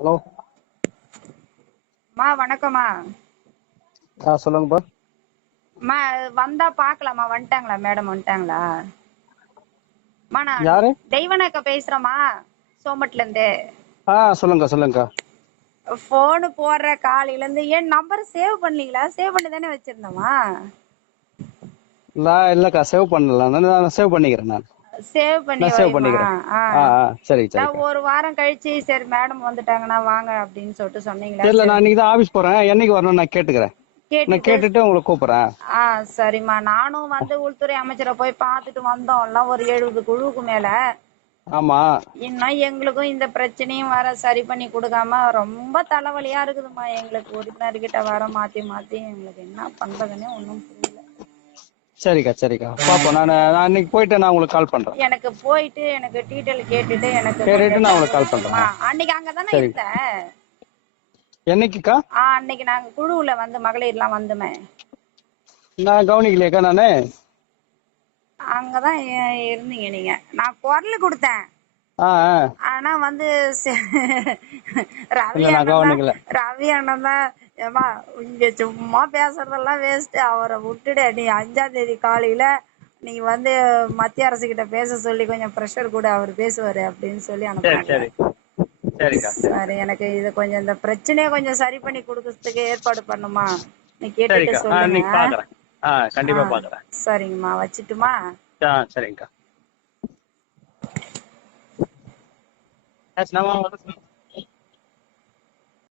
Hello. வணக்கம்மா. சொல்லுங்கப்பா. வந்தா பாக்கலாமா? வந்துட்டாங்களா மேடம்? வந்துட்டாங்களா? நான் யாரு? தெய்வனக்கா பேசுறேம்மா, சோமட்ல இருந்து. சொல்லுங்க சொல்லுங்கக்கா. போன் போடுற காலையில இருந்து என் நம்பர் சேவ் பண்ணீங்களா? சேவ் பண்ணி தானே வச்சிருந்தோமா? இல்லக்கா, சேவ் பண்ணல. நான் சேவ் பண்ணிக்கிறேன். சேவ் பண்ணி நான் சேவ் வைமா. பண்ணிக்கிறேன். சரி நான் சரிக்கா. ஒரு வாரம் கழிச்சு சரி மேடம் வந்துட்டாங்கன்னா வாங்க அப்படின்னு சொல்லிட்டு சொன்னீங்களா? இல்ல, சரி நான் இன்னைக்கு தான் ஆபீஸ் போறேன். என்னைக்கு வரணும் நான் கேட்டுக்கிறேன். நான் கேட்டுட்டு கேட்டுட்டு உங்களை கூப்பிடுறேன். சரிம்மா. நானும் வந்து உள்துறை அமைச்சரை போய் பார்த்துட்டு வந்தோம். எல்லாம் ஒரு 70 குழுவுக்கு மேல. ஆமா. இன்னும் எங்களுக்கும் இந்த பிரச்சனையும் வர சரி பண்ணி கொடுக்காம ரொம்ப தலைவலியா இருக்குதுமா. எங்களுக்கு உறுப்பினர்கிட்ட வர மாத்தி மாத்தி எங்களுக்கு என்ன பண்றதுன்னே ஒன்றும் புரியல. சரிக்கா சரிக்கா, பாப்போம். நான் இன்னைக்கு போயிட்டு நான் உங்களுக்கு கால் பண்றேன். எனக்கு போயிட்டு எனக்கு டீட்டெயில் கேட்டுட்டு எனக்கு கேட்டுட்டு கொஞ்சம் நான் உங்களுக்கு கால் பண்றேன். அன்னைக்கு அங்கதானே சரி. இருந்தேன். என்னைக்குக்கா? அன்னைக்கு நாங்க குழுவுல வந்து மகளிர்லாம் வந்துமே. நான் கவனிக்கலையேக்கா நானு. அங்கதான் இருந்தீங்க நீங்க. நான் குரல் கொடுத்தேன். ஆ ஆ. ஆனா வந்து ரவி இல்ல, நான் அண்ணன் தான். கவனிக்கல. ரவி அண்ணன் தான். ஏமா, இங்க சும்மா பேசுறதெல்லாம் வேஸ்ட். அவரை விட்டுடு. நீ 5ஆம் தேதி காலையில நீ வந்து மத்திய அரசு கிட்ட பேச சொல்லி கொஞ்சம் ப்ரெஷர் கூட, அவர் பேசுவாரு அப்படின்னு சொல்லி சரி அனுப்புனாங்க. சரி. சரிக்கா சரி. சரி, எனக்கு இது கொஞ்சம் இந்த பிரச்சனையை கொஞ்சம் சரி பண்ணி கொடுக்கறதுக்கு ஏற்பாடு பண்ணுமா? நீ கேட்டுட்டு சரிக்கா, சொல்லுங்க. இன்னைக்கு பாக்குறேன். கண்டிப்பா பாக்குறேன். சரிங்கம்மா, வச்சுட்டுமா? சரிங்கக்கா. நம்ம